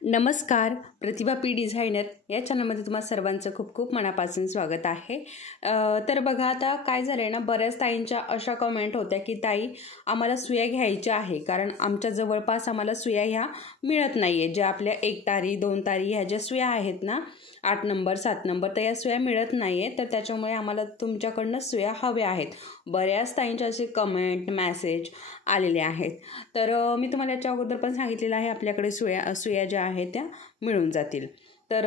नमस्कार, प्रतिभा P designer या चॅनलमध्ये तुम्हा सर्वांचं खूप खूप मनापासून स्वागत आहे। तर बघा आता काय झालं आहे ना, बऱ्याच ताईंच्या अशा कमेंट होत्या की ताई आम्हाला सुया घ्यायच्या आहे, कारण आमच्या जवळपास आम्हाला सुया ह्या मिळत नाही आहे, ज्या आपल्या 1 तारी 2 तारी ह्या ज्या सुया आहेत ना 8 नंबर 7 नंबर, तर या सुया मिळत नाही आहे, तर त्याच्यामुळे आम्हाला तुमच्याकडनं सुया हव्या आहेत। बऱ्याच ताईंचे असे कमेंट मेसेज आलेले आहेत। तर मी तुम्हाला याच्या अगोदर पण सांगितलेलं आहे आपल्याकडे सुया ज्या आहेत त्या मिळून जातील। तर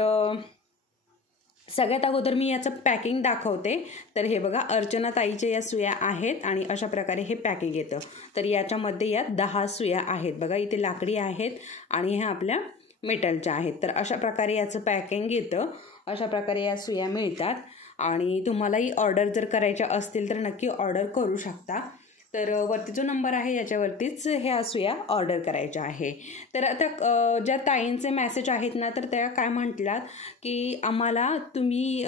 सगळ्यात अगोदर मी याचं पॅकिंग दाखवते। तर हे बघा, अर्चना ताईच्या या सुया आहेत आणि अशा प्रकारे हे पॅकिंग येतं। तर याच्यामध्ये या 10 सुया आहेत बघा, इथे लाकडी आहेत आणि ह्या आपल्या मेटलच्या आहेत। तर अशा प्रकारे याचं पॅकिंग येतं, अशा प्रकारे या सुया मिळतात आणि तुम्हालाही ऑर्डर जर करायच्या असतील तर नक्की ऑर्डर करू शकता। तर वरती जो नंबर आहे याच्यावरतीच ह्या सुया ऑर्डर करायच्या आहे। तर आता ज्या ताईंचे मेसेज आहेत ना, तर त्या काय म्हटलात की आम्हाला तुम्ही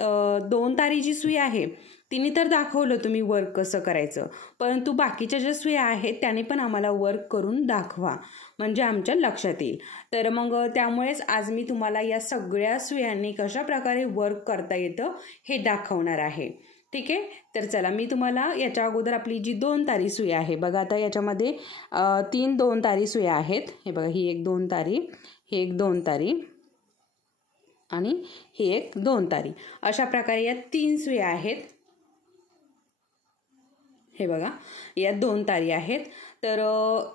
2 तारी जी सुई आहे तिने तर दाखवलं तुम्ही वर्क कसं करायचं, परंतु बाकीच्या ज्या सुया आहेत त्याने पण आम्हाला वर्क करून दाखवा, म्हणजे आमच्या लक्षात येईल। तर मग त्यामुळेच आज मी तुम्हाला या सगळ्या सुयांनी कशा प्रकारे वर्क करता येतं हे दाखवणार आहे। ठीक आहे, तर चला मी तुम्हाला याच्या अगोदर आपली जी 2 तारी सुई आहे बघा, आता याच्यामध्ये 3 2 तारी सुया आहेत। हे बघा, ही एक 2 तारी, ही एक 2 तारी आणि ही एक 2 तारी, अशा प्रकारे या 3 सुया आहेत। हे बघा, या 2 तारी आहेत। तर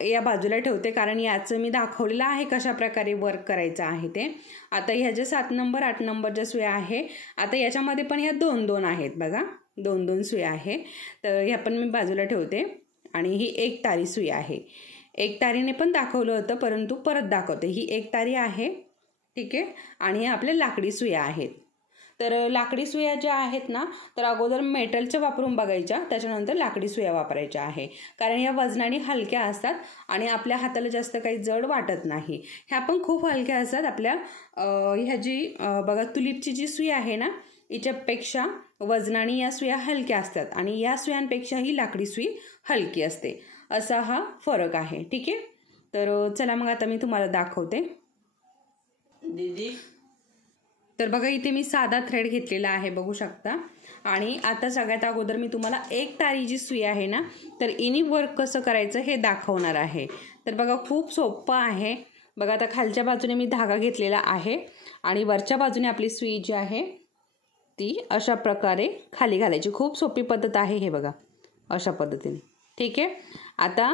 या बाजूला ठेवते, कारण याचं मी दाखवलेलं आहे कशा प्रकारे वर्क करायचं आहे ते। आता ह्या जे 7 नंबर 8 नंबर ज्या सुया आहे, आता याच्यामध्ये पण ह्या 2 2 आहेत बघा, 2 2 सुया आहे। तर ह्या पण मी बाजूला ठेवते आणि ही 1 तारी सुई आहे। 1 तारीने पण दाखवलं होतं, परंतु परत दाखवते। ही 1 तारी आहे, ठीक आहे, आणि हे आपल्या लाकडी सुया आहेत। तर लाकडी सुया ज्या आहेत ना, तर अगोदर मेटलच्या वापरून बघायच्या, त्याच्यानंतर लाकडी सुया वापरायच्या आहे, कारण या वजनाने हलक्या असतात आणि आपल्या हाताला जास्त काही जड वाटत नाही। ह्या पण खूप हलक्या असतात। आपल्या ह्या जी बघा तुलिपची जी सुई आहे ना, हिच्यापेक्षा वजनाने या सुया हलक्या असतात आणि या सुयांपेक्षा ही लाकडी सुई हलकी असते, असा हा फरक आहे। ठीक आहे, तर चला मग आता मी तुम्हाला दाखवते दीदी। तर बघा, इथे मी साधा थ्रेड घेतलेला आहे बघू शकता, आणि आता सगळ्यात अगोदर मी तुम्हाला 1 तारी जी सुई आहे ना, तर इनी वर्क कसं करायचं हे दाखवणार आहे। तर बघा, खूप सोपं आहे बघा। आता खालच्या बाजूने मी धागा घेतलेला आहे आणि वरच्या बाजूने आपली सुई जी आहे ती अशा प्रकारे खाली घालायची। खूप सोपी पद्धत आहे हे बघा, अशा पद्धतीने। ठीक आहे, आता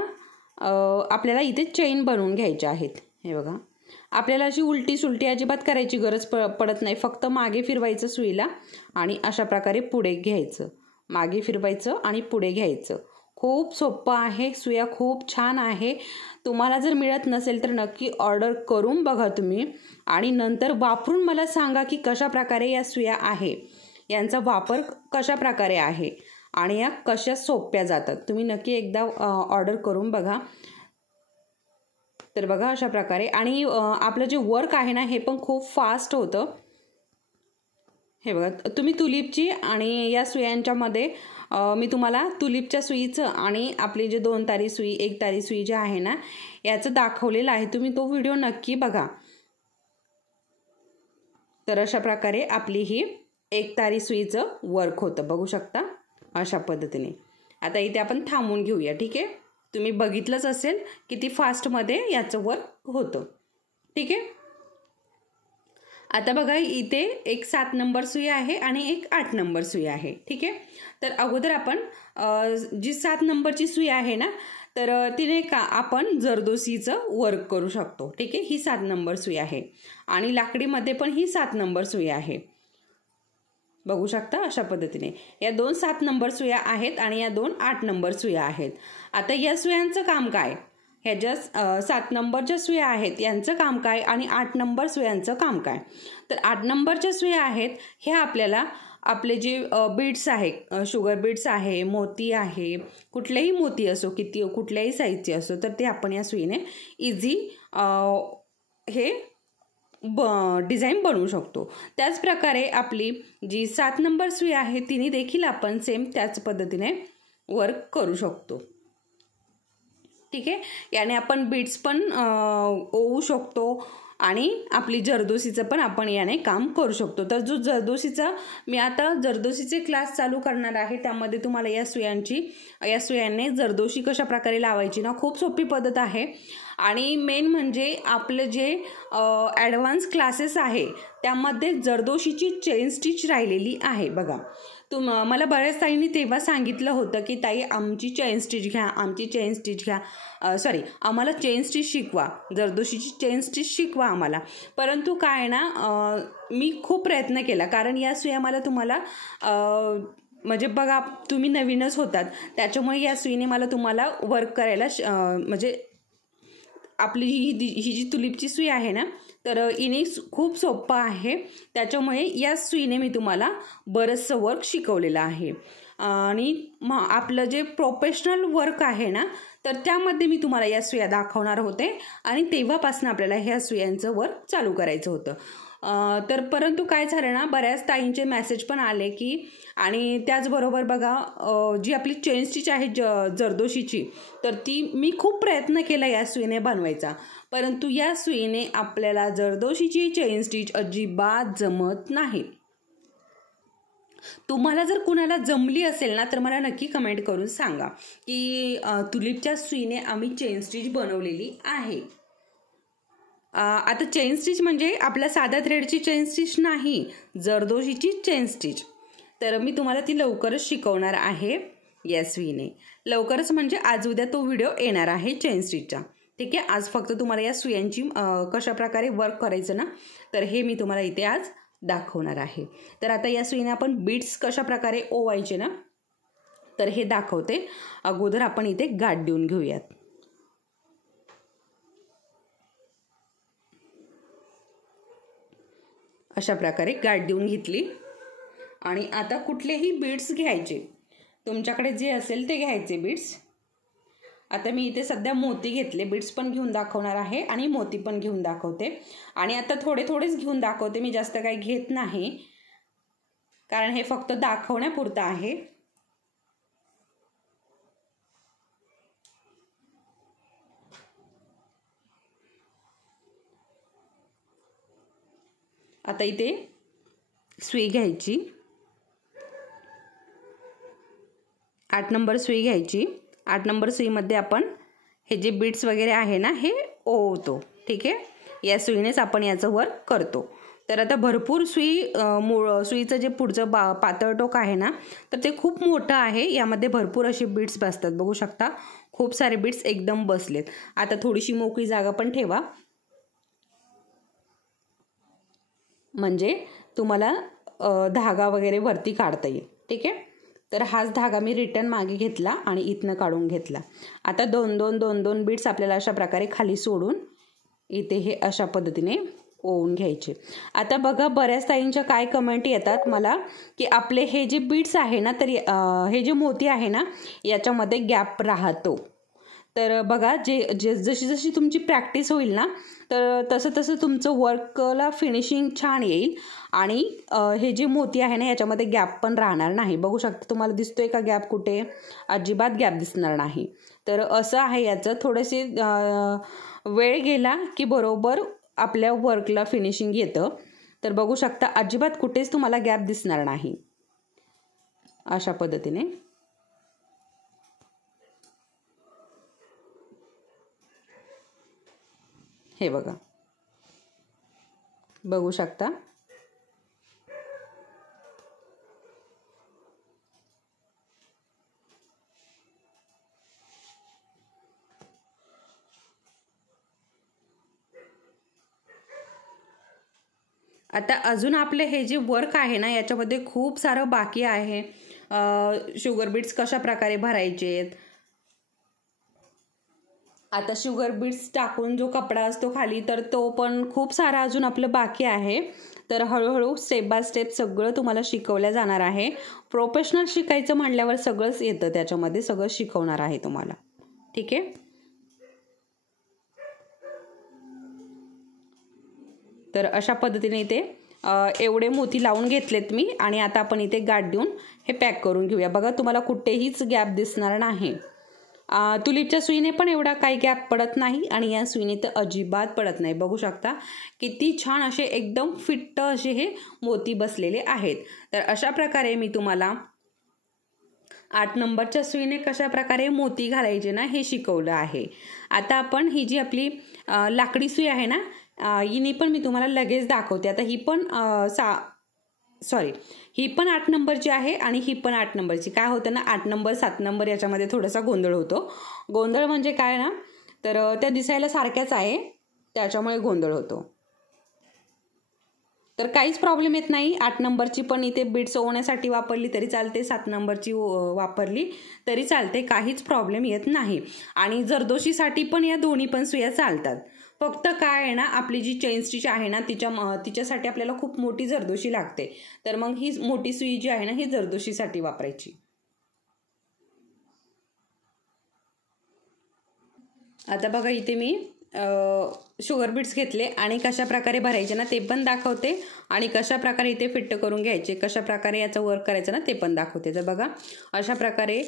आपल्याला इथे चेन बनवून घ्यायच्या आहेत। हे बघा, आपल्याला अशी उलटी सुलटी अजिबात करायची गरज पडत नाही, फक्त मागे फिरवायचं सुईला आणि अशा प्रकारे पुढे घ्यायचं, मागे फिरवायचं आणि पुढे घ्यायचं। खूप सोपं आहे, सुया खूप छान आहे। तुम्हाला जर मिळत नसेल तर नक्की ऑर्डर करून बघा तुम्ही, आणि नंतर वापरून मला सांगा की कशा प्रकारे या सुया आहे, यांचा वापर कशा प्रकारे आहे आणि या कशा सोप्या जातात। तुम्ही नक्की एकदा ऑर्डर करून बघा। तर बघा अशा प्रकारे, आणि आपलं जे वर्क आहे ना हे पण खूप फास्ट होतं। हे बघा, तुम्ही तुलिपची आणि या सुयांच्यामध्ये मी तुम्हाला तुलिपच्या सुईचं आणि आपली जे 2 तारी सुई 1 तारी सुई जी आहे ना याचं दाखवलेलं आहे, तुम्ही तो व्हिडिओ नक्की बघा। तर अशा प्रकारे आपली ही 1 तारी सुईचं वर्क होतं बघू शकता, अशा पद्धतीने। आता इथे आपण थांबून घेऊया। ठीक आहे, तुम्ही बघितलंच असेल किती फास्टमध्ये याचं वर्क होतं। ठीक आहे, आता बघा, इथे एक 7 नंबर सुई आहे आणि एक 8 नंबर सुई आहे। ठीक आहे, तर अगोदर आपण जी 7 नंबरची सुई आहे ना, तर तिने का आपण जरदोसीचं वर्क करू शकतो। ठीक आहे, ही 7 नंबर सुई आहे आणि लाकडीमध्ये पण ही 7 नंबर सुई आहे बघू शकता, अशा पद्धतीने। या 2 7 नंबर सुया आहेत आणि या 2 8 नंबर सुया आहेत। आता या सुयांचं काम काय, ह्या ज्या 7 नंबरच्या सुया आहेत यांचं काम काय आणि 8 नंबर सुयांचं काम काय। तर 8 नंबरच्या सुया आहेत ह्या आपल्याला आपले जे बीड्स आहे, शुगर बीड्स आहे, मोती आहे, कुठलेही मोती असो, किती कुठल्याही साईजचे असो, तर ते आपण या सुईने इझी हे डिझाईन बनवू शकतो। त्याच प्रकारे आपली जी 7 नंबर सुई आहे तिने देखील आपण सेम त्याच पद्धतीने वर्क करू शकतो। ठीक आहे, याने आपण बीड्स पण ओवू शकतो आणि आपली जरदोशीचं पण आपण याने काम करू शकतो. तर जो जरदोशीचा मी आता जरदोशीचे क्लास चालू करणार आहे, त्यामध्ये तुम्हाला या सुयांने जरदोशी कशा प्रकारे लावायची ना, खूप सोपी पद्धत आहे. आणि मेन म्हणजे आपलं जे ॲडव्हान्स क्लासेस आहे त्यामध्ये जरदोशीची चेन स्टिच राहिलेली आहे. बघा, मला बऱ्याच ताईंनी तेव्हा सांगितलं होतं की ताई आमची चेन स्टिच घ्या, आम्हाला चेन स्टिच शिकवा, जरदोशीची चेन स्टिच शिकवा आम्हाला. परंतु काय ना, मी खूप प्रयत्न केला, कारण या सुया मला तुम्हाला म्हणजे बघा तुम्ही नवीनच होतात, त्याच्यामुळे या सुईने मला तुम्हाला वर्क करायला म्हणजे आपली ही जी तुलिपची सुई आहे ना, तर हिने खूप सोपं आहे. त्याच्यामुळे या सुईने मी तुम्हाला बरंचसं वर्क शिकवलेलं आहे. आणि आपलं जे प्रोफेशनल वर्क आहे ना, तर त्यामध्ये मी तुम्हाला या सुया दाखवणार होते आणि तेव्हापासून आपल्याला ह्या सुयांचं वर्क चालू करायचं होतं. तर परंतु काय झालं ना, बऱ्याच ताईंचे मेसेज पण आले की, आणि त्याचबरोबर बघा जी आपली चेन स्टिच आहे जरदोशीची, तर ती मी खूप प्रयत्न केला या सुईने बनवायचा, परंतु या सुईने आपल्याला जरदोशीची चेन स्टिच अजिबात जमत नाही. तुम्हाला जर कुणाला जमली असेल ना, तर मला नक्की कमेंट करून सांगा की तुलिपच्या सुईने आम्ही चेन स्टिच बनवलेली आहे. आता चेन स्टिच म्हणजे आपल्या साध्या थ्रेडची चेन स्टिच नाही, जरदोशीची चेन स्टिच. तर मी तुम्हाला ती लवकरच शिकवणार आहे या सुईने. लवकरच म्हणजे आज उद्या तो व्हिडिओ येणार आहे चेन स्टिचचा. ठीक आहे, आज फक्त तुम्हाला या सुयांची कशा प्रकारे वर्क करायचं ना, तर हे मी तुम्हाला इथे आज दाखवणार आहे. तर आता या सुईने आपण बीड्स कशा प्रकारे ओवायचे ना, तर हे दाखवते. अगोदर आपण इथे गाठ देऊन घेऊयात. अशा प्रकारे गाठ देऊन घेतली. आणि आता कुठलेही बीड्स घ्यायचे, तुमच्याकडे जे असेल ते घ्यायचे बीड्स. आता मी इथे सध्या मोती घेतले, बीड्स पण घेऊन दाखवणार आहे आणि मोती पण घेऊन दाखवते. आणि आता थोडेच घेऊन दाखवते, मी जास्त काही घेत नाही, कारण हे फक्त दाखवण्यापुरतं आहे. आता इथे सुई घ्यायची, 8 नंबर सुई घ्यायची. 8 नंबर सुईमध्ये आपण हे जे बीड्स वगैरे आहे ना, हे ओवतो. ठीक आहे, या सुईनेच आपण याचं वर्क करतो. तर आता भरपूर सुईचं जे पुढचं पातळ टोक आहे ना, तर ते खूप मोठं आहे. यामध्ये भरपूर असे बीड्स बसतात, बघू शकता, खूप सारे बीड्स एकदम बसलेत. आता थोडीशी मोकळी जागा पण ठेवा, म्हणजे तुम्हाला धागा वगैरे वरती काढता येईल. ठीक आहे, तर हाच धागा मी रिटर्न मागे घेतला आणि इथनं काढून घेतला. आता दोन बीड्स आपल्याला अशा प्रकारे खाली सोडून इथे हे अशा पद्धतीने ओवून घ्यायचे. आता बघा, बऱ्याच ताईंच्या काय कमेंट येतात मला की आपले हे जे बीड्स आहे ना, तर हे जे मोती आहे ना, याच्यामध्ये गॅप राहतो. तर बघा, जशी तुमची प्रॅक्टिस होईल ना, तर तसं तुमचं वर्कला फिनिशिंग छान येईल. आणि हे जे मोती आहे ना, याच्यामध्ये गॅप पण राहणार नाही. बघू शकता, तुम्हाला दिसतोय का गॅप? कुठे अजिबात गॅप दिसणार नाही. तर असं आहे याचं. थोडेसे वेळ गेला की बरोबर आपल्या वर्कला फिनिशिंग येतं. तर बघू शकता, अजिबात कुठेच तुम्हाला गॅप दिसणार नाही. अशा पद्धतीने हे बघा, बघू शकता. आता अजून आपले हे जे वर्क आहे ना, याच्यामध्ये खूप सारं बाकी आहे. शुगर बीड्स कशा प्रकारे भरायचे. आता शुगर बीड्स टाकून जो कपडा असतो खाली, तर तो पण खूप सारा अजून आपलं बाकी आहे. तर हळूहळू स्टेप बाय स्टेप सगळं तुम्हाला शिकवलं जाणार आहे. प्रोफेशनल शिकायचं म्हणल्यावर सगळंच येतं, त्याच्यामध्ये सगळं शिकवणार आहे तुम्हाला. ठीक आहे, तर अशा पद्धतीने इथे एवढे मोती लावून घेतलेत मी. आणि आता आपण इथे गाठ देऊन हे पॅक करून घेऊया. बघा, तुम्हाला कुठेहीच गॅप दिसणार नाही. तुलिपच्या सुईने पण एवढा काही गॅप पडत नाही आणि या सुईने तर अजिबात पडत नाही. बघू शकता किती छान असे एकदम फिट्ट असे हे मोती बसलेले आहेत. तर अशा प्रकारे मी तुम्हाला 8 नंबरच्या सुईने कशा प्रकारे मोती घालायचे ना हे शिकवलं आहे. आता आपण ही जी आपली लाकडी सुई आहे ना, हिने पण मी तुम्हाला लगेच दाखवते. आता ही पण ही पण 8 नंबरची आहे आणि ही पण 8 नंबरची. काय होतं ना, 8 नंबर 7 नंबर याच्यामध्ये थोडासा गोंधळ होतो. गोंधळ म्हणजे काय ना, तर त्या दिसायला सारख्याच आहे त्याच्यामुळे गोंधळ होतो. तर काहीच प्रॉब्लेम येत नाही. 8 नंबरची पण इथे बीड्स ओवण्यासाठी वापरली तरी चालते, 7 नंबरची वापरली तरी चालते, काहीच प्रॉब्लेम येत नाही. आणि जरदोशीसाठी पण या दोन्ही पण सुया चालतात. फक्त काय आहे ना, आपली जी चेन स्टिच आहे ना तिच्यासाठी आपल्याला खूप मोठी जरदोशी लागते. तर मग ही मोठी सुई जी आहे ना ही जरदोशीसाठी वापरायची. आता बघा इथे मी शुगर बीट्स घेतले आणि कशा प्रकारे भरायचे ना ते पण दाखवते आणि कशा प्रकारे इथे फिट्ट करून घ्यायचे, कशा प्रकारे याचं वर्क करायचं ना ते पण दाखवते. तर बघा अशा प्रकारे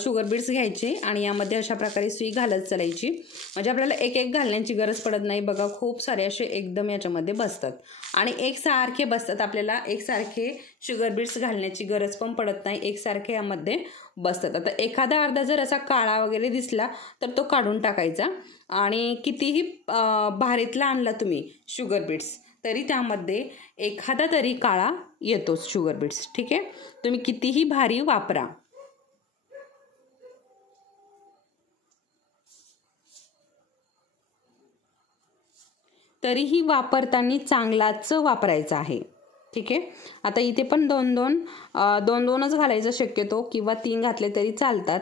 शुगर बीट्स घ्यायचे आणि यामध्ये अशा प्रकारे सुई घालत चालायची. म्हणजे आपल्याला एक एक घालण्याची गरज पडत नाही. बघा खूप सारे असे एकदम याच्यामध्ये बसतात आणि एकसारखे बसतात. आपल्याला एकसारखे शुगर बीट्स घालण्याची गरज पण पडत नाही, एकसारखे यामध्ये बसतात. आता एखादा अर्धा जर असा काळा वगैरे दिसला तर तो काढून टाकायचा आणि कितीही भारीतला आणला तुम्ही शुगर बीट्स तरी त्यामध्ये एखादा तरी काळा येतोच शुगर बीट्स. ठीक आहे, तुम्ही कितीही भारी वापरा. तरीही वापरताना चांगलाच वापरायचा आहे. ठीक आहे, आता इथे पण दोन दोनच घालायचं शक्यतो, किंवा 3 घातले तरी चालतात,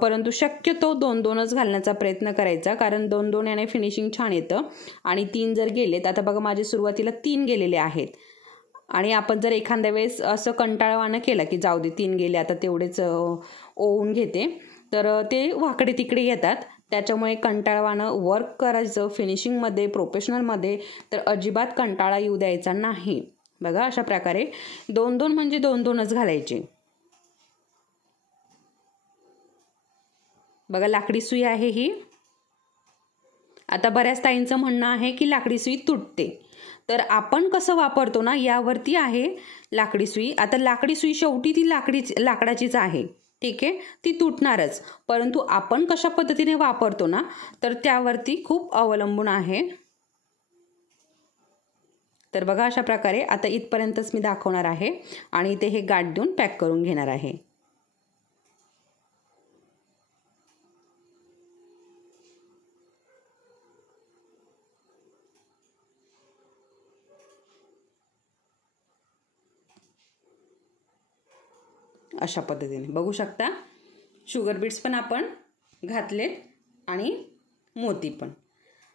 परंतु शक्यतो 2-2च घालण्याचा प्रयत्न करायचा, कारण 2-2 याने फिनिशिंग छान येतं. आणि 3 जर गेलेत, आता बघा माझे सुरुवातीला 3 गेलेले आहेत आणि आपण जर एखाद्या वेळेस असं कंटाळवाणं केलं की जाऊ दे 3 गेले आता तेवढेच ओवून घेते, तर ते वाकडे तिकडे येतात. त्याच्यामुळे कंटाळवाणं वर्क करायचं फिनिशिंगमध्ये, प्रोफेशनलमध्ये तर अजिबात कंटाळा येऊ द्यायचा नाही. बघा अशा प्रकारे 2-2 म्हणजे 2-2च घालायचे. बघा लाकडी सुई आहे ही. आता बऱ्याच ताईंचं म्हणणं आहे की लाकडी सुई तुटते, तर आपण कसं वापरतो ना यावरती आहे लाकडी सुई. आता लाकडी सुई शेवटी ती लाकडाचीच आहे. ठीक आहे, ती तुटणारच, परंतु आपण कशा पद्धतीने वापरतो ना तर त्यावरती खूप अवलंबून आहे. तर बघा अशा प्रकारे आता इथपर्यंतच मी दाखवणार आहे आणि इथे हे गाठ देऊन पॅक करून घेणार आहे. अशा पद्धतीने बघू शकता शुगर बीट्स पण आपण घातलेत आणि मोती पण.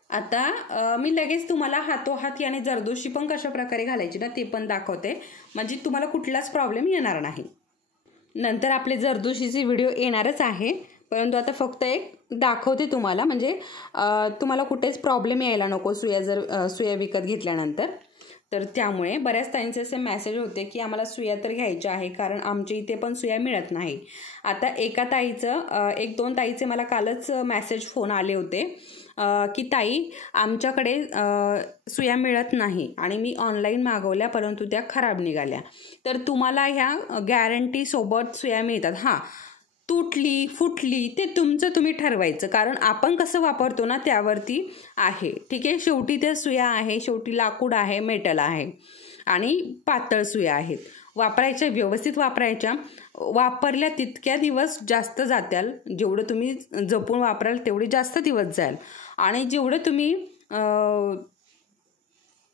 आता मी लगेच तुम्हाला हातोहात याने जरदोशी पण कशा प्रकारे घालायची ना ते पण दाखवते, म्हणजे तुम्हाला कुठलाच प्रॉब्लेम येणार नाही. नंतर आपले जरदोशीचे व्हिडिओ येणारच आहे, परंतु आता फक्त एक दाखवते तुम्हाला, म्हणजे तुम्हाला कुठेच प्रॉब्लेम यायला नको सुया विकत घेतल्यानंतर. तर त्यामुळे बऱ्याच ताईंचे असे मेसेज होते की आम्हाला सुया तर घ्यायच्या आहे, कारण आमच्या इथे पण सुया मिळत नाही. आता एका ताईचं 1-2 ताईचे मला कालच मेसेज फोन आले होते की ताई आमच्याकडे सुया मिळत नाही आणि मी ऑनलाईन मागवल्या परंतु त्या खराब निघाल्या. तर तुम्हाला ह्या गॅरंटीसोबत सुया मिळतात. हां, तुटली फुटली ते तुमचं तुम्ही ठरवायचं, कारण आपण कसं वापरतो ना त्यावरती आहे. ठीक आहे, शेवटी त्या सुया आहे, शेवटी लाकूड आहे, मेटल आहे आणि पातळ सुया आहेत. वापरायच्या, व्यवस्थित वापरायच्या. वापरल्या तितक्या दिवस जास्त जात्याल, जेवढं तुम्ही जपून वापराल तेवढे जास्त दिवस जाईल. आणि जेवढं तुम्ही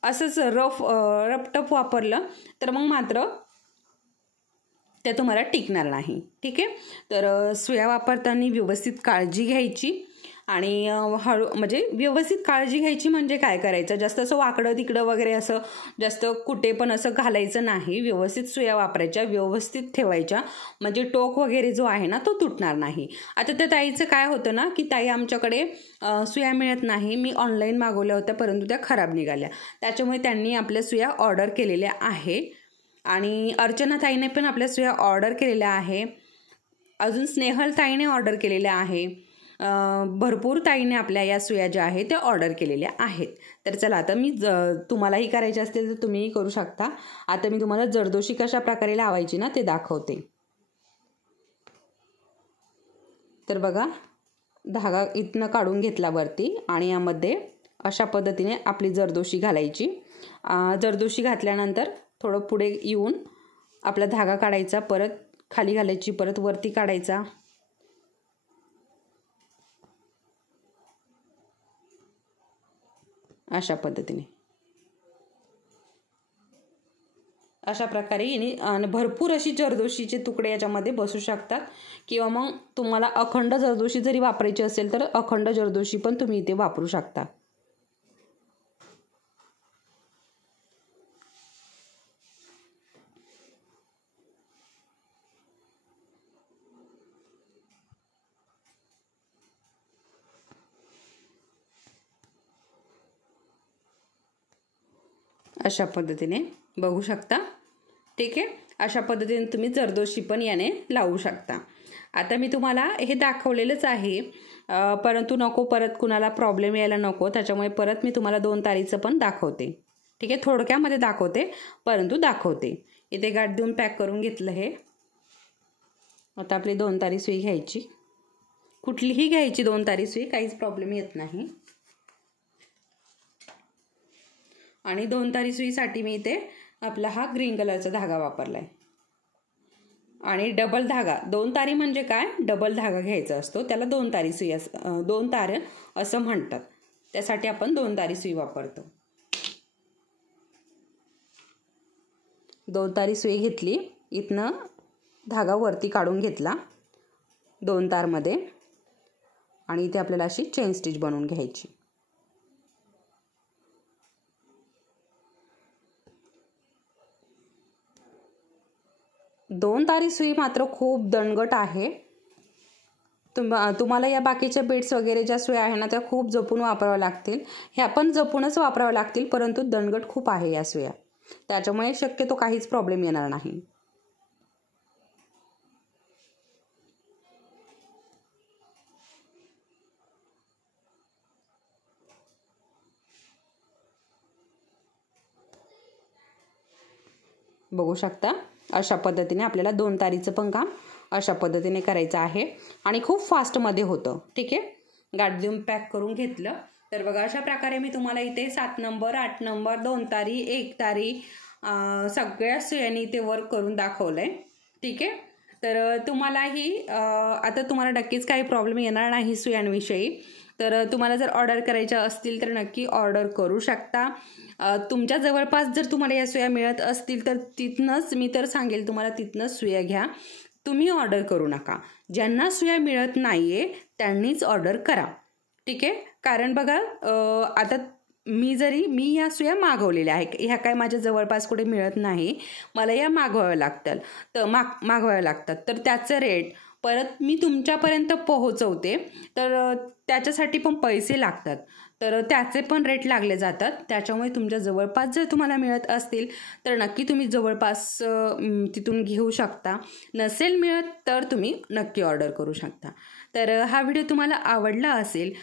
असंच रफटफ वापरलं तर मग मात्र ते तुम्हाला टिकणार नाही. ठीक आहे, तर सुया वापरताना व्यवस्थित काळजी घ्यायची आणि म्हणजे व्यवस्थित काळजी घ्यायची म्हणजे काय करायचं, जास्त असं वाकडं तिकडं वगैरे असं जास्त कुठे पण असं घालायचं नाही. व्यवस्थित सुया वापरायच्या, व्यवस्थित ठेवायच्या, म्हणजे टोक वगैरे जो आहे ना तो तुटणार नाही. आता त्या ताईचं काय होतं ना की ताई आमच्याकडे सुया मिळत नाही, मी ऑनलाईन मागवल्या होत्या परंतु त्या खराब निघाल्या, त्याच्यामुळे त्यांनी आपल्या सुया ऑर्डर केलेल्या आहे. आणि अर्चना ताईने पण आपल्या सुया ऑर्डर केलेल्या आहे. अजून स्नेहल ताईने ऑर्डर केलेल्या आहे, भरपूर ताईने आपल्या या सुया ज्या आहेत त्या ऑर्डर केलेल्या आहेत. तर चला आता मी तुम्हालाही करायचे असतील तर तुम्हीही करू शकता. आता मी तुम्हाला जरदोशी कशा प्रकारे लावायची ना ते दाखवते. तर बघा, धागा इथनं काढून घेतला वरती आणि यामध्ये अशा पद्धतीने आपली जरदोशी घालायची. जरदोशी घातल्यानंतर थोडं पुढे येऊन आपला धागा काढायचा, परत खाली घालायची, परत वरती काढायचा. अशा पद्धतीने अशा प्रकारे भरपूर अशी जरदोशीचे तुकडे याच्यामध्ये बसू शकतात. किंवा मग तुम्हाला अखंड जरदोशी जरी वापरायची असेल तर अखंड जरदोशी पण तुम्ही इथे वापरू शकता. अशा पद्धतीने बघू शकता. ठीक आहे, अशा पद्धतीने तुम्ही जरदोशी पण याने लावू शकता. आता मी तुम्हाला हे दाखवलेलंच आहे, परंतु नको परत कुणाला प्रॉब्लेम यायला नको, त्याच्यामुळे परत मी तुम्हाला 2 तारीचं पण दाखवते. ठीक आहे, थोडक्यामध्ये दाखवते परंतु दाखवते. इथे गाठ देऊन पॅक करून घेतलं हे. आता आपली 2 तारी सुई घ्यायची, कुठलीही घ्यायची 2 तारी सुई, काहीच प्रॉब्लेम येत नाही. आणि 2 तारी सुईसाठी मी इथे आपला हा ग्रीन कलरचा धागा वापरला आहे. आणि डबल धागा, 2 तारी म्हणजे काय, डबल धागा घ्यायचा असतो, त्याला 2 तारी सुई 2 तार असं म्हणतात. त्यासाठी आपण 2 तारी सुई वापरतो. 2 तारी सुई घेतली, इथनं धागा वरती काढून घेतला 2 तारमध्ये आणि इथे आपल्याला अशी चेन स्टिच बनवून घ्यायची. दोन तारी सुई मात्र खूप दणकट आहे. तुम्हाला या बाकीच्या बीड्स वगैरे ज्या सुया आहे ना त्या खूप जपून वापराव्या लागतील. ह्या पण जपूनच वापराव्या लागतील, परंतु दणकट खूप आहे या सुया, त्याच्यामुळे शक्यतो काहीच प्रॉब्लेम येणार नाही. बघू शकता, अशा पद्धतीने आपल्याला 2 तारीचं पण काम अशा पद्धतीने करायचं आहे आणि खूप फास्टमध्ये होतं. ठीक आहे, गाठ देऊन पॅक करून घेतलं. तर बघा, अशा प्रकारे मी तुम्हाला इथे 7 नंबर, 8 नंबर, 2 तारी, 1 तारी सगळ्या सुयांनी इथे वर्क करून दाखवलं आहे. ठीक आहे, तर तुम्हालाही आता तुम्हाला नक्कीच काही प्रॉब्लेम येणार नाही सुयांविषयी. तर तुम्हाला जर ऑर्डर करायच्या असतील तर नक्की ऑर्डर करू शकता. तुमच्या जवळपास जर तुम्हाला या सुया मिळत असतील तर तिथनंच, मी तर सांगेल तुम्हाला तिथनंच सुया घ्या, तुम्ही ऑर्डर करू नका. ज्यांना सुया मिळत नाही आहे त्यांनीच ऑर्डर करा. ठीक आहे, कारण बघा आता मी या सुया मागवलेल्या आहे, ह्या काय माझ्या जवळपास कुठे मिळत नाही, मला या मागवाव्या लागतात. तर त्याचं रेट परत मी तुमच्यापर्यंत पोहोचवते, तर त्याच्यासाठी पण पैसे लागतात, तर त्याचे पण रेट लागले जातात. त्याच्यामुळे तुमच्या जवळपास जर तुम्हाला मिळत असतील तर नक्की तुम्ही जवळपास तिथून घेऊ शकता. नसेल मिळत तर तुम्ही नक्की ऑर्डर करू शकता. तर हा व्हिडिओ तुम्हाला आवडला असेल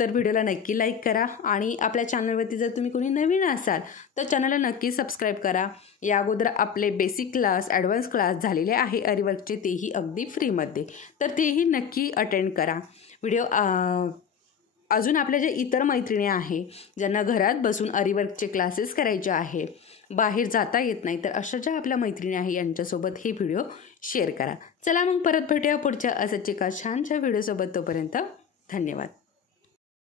तर व्हिडिओला नक्की लाईक करा आणि आपल्या चॅनलवरती जर तुम्ही कोणी नवीन असाल तर चॅनलला नक्की सबस्क्राईब करा. या अगोदर आपले बेसिक क्लास, ॲडव्हान्स क्लास झालेले आहे अरिवर्कचे, तेही अगदी फ्रीमध्ये, तर तेही नक्की अटेंड करा. व्हिडिओ अजून आपल्या ज्या इतर मैत्रिणी आहे ज्यांना घरात बसून अरिवर्कचे क्लासेस करायचे आहे, बाहेर जाता येत नाही, तर अशा ज्या आपल्या मैत्रिणी आहे यांच्यासोबत हे व्हिडिओ शेअर करा. चला मग परत भेटूया पुढच्या असंच एका छानशा व्हिडिओसोबत. तोपर्यंत धन्यवाद.